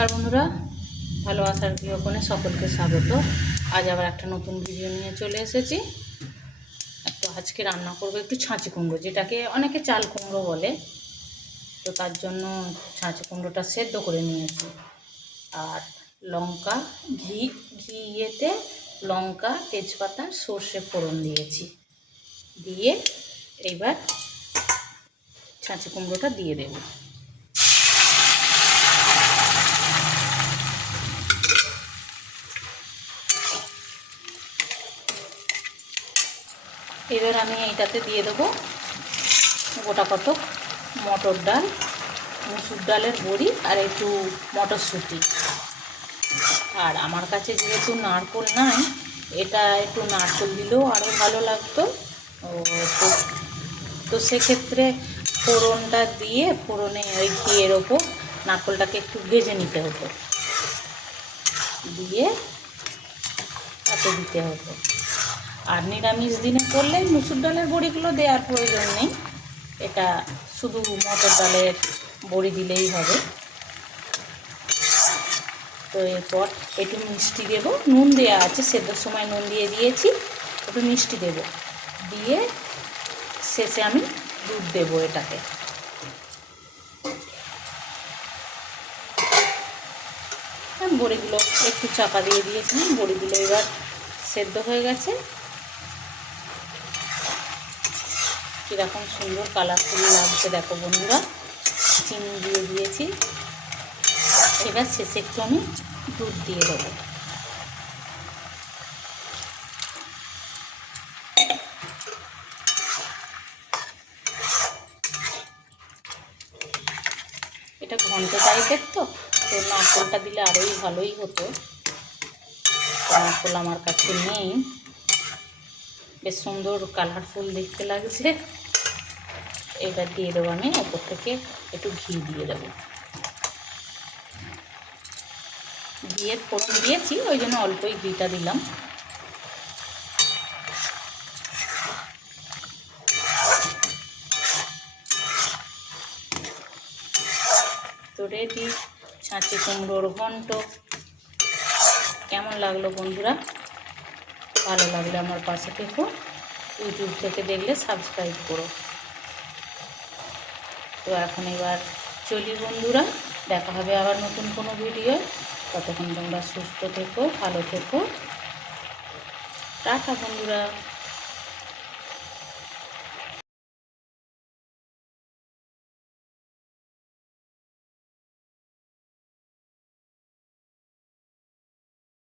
নমস্কার বন্ধুরা। ভালো আসার গৃহকোণে সকলকে স্বাগত। আজ আবার একটা নতুন ভিডিও নিয়ে চলে এসেছি। তো আজকে রান্না করব একটু ছাঁচি কুমড়ো, যেটাকে অনেকে চাল কুমড়ো বলে। তো তার জন্য ছাঁচি কুমড়োটা সেদ্ধ করে নিয়েছি। আর লঙ্কা, ঘি ঘি ইয়েতে লঙ্কা, তেজপাতা, সর্ষে ফোড়ন দিয়েছি। দিয়ে এইবার ছাঁচি কুমড়োটা দিয়ে দেবো। এবার আমি এইটাতে দিয়ে দেবো গোটা কতক মটর ডাল, মুসুর ডালের বড়ি আর একটু মটরশুঁটি। আর আমার কাছে যেহেতু নারকোল নাই, এটা একটু নারকোল দিলেও আরও ভালো লাগতো। ও, তো তো সেক্ষেত্রে ফোড়নটা দিয়ে ফোড়নে ওই ঘিয়ের ওপর নারকোলটাকে একটু ভেজে নিতে হতো। দিয়ে তাতে দিতে হতো। আর নিরামিষ দিনে করলে মুসুর ডালের বড়িগুলো দেওয়ার প্রয়োজন নেই। এটা শুধু মটর ডালের বড়ি দিলেই হবে। তো এরপর একটু মিষ্টি দেব। নুন দেওয়া আছে, সেদ্ধর সময় নুন দিয়ে দিয়েছি। একটু মিষ্টি দেব। দিয়ে শেষে আমি দুধ দেবো এটাকে। বড়িগুলো একটু চাপা দিয়ে দিয়েছিলাম। বড়িগুলো এবার সেদ্ধ হয়ে গেছে। কীরকম সুন্দর কালারফুল লাগছে দেখো বন্ধুরা। চিনি দিয়ে দিয়েছি। এবার শেষে একটু আমি দুধ দিয়ে দেবো। এটা ঘন্ট টাইপের তো তো নারকোলটা দিলে আরোই ভালোই হতো। নারকোল আমার কাছে নেই। বেশ সুন্দর কালারফুল দেখতে লাগছে। এবার দিয়ে দেবো আমি ওপর থেকে একটু ঘি দিয়ে দেবো। ঘিয়ের ফোড়ন দিয়েছি, ওই জন্য অল্পই ঘিটা দিলাম। তো রেডি ছাঁচি কুমড়োর ঘন্ট। কেমন লাগল বন্ধুরা? ভালো লাগলে আমার পাশে থেকো। ইউটিউব থেকে দেখলে সাবস্ক্রাইব করো। তো এখন এবার চলি বন্ধুরা, দেখা হবে আবার নতুন কোনো ভিডিও। ততক্ষণ তোমরা সুস্থ থেকো, ভালো থেকো। টাটা বন্ধুরা।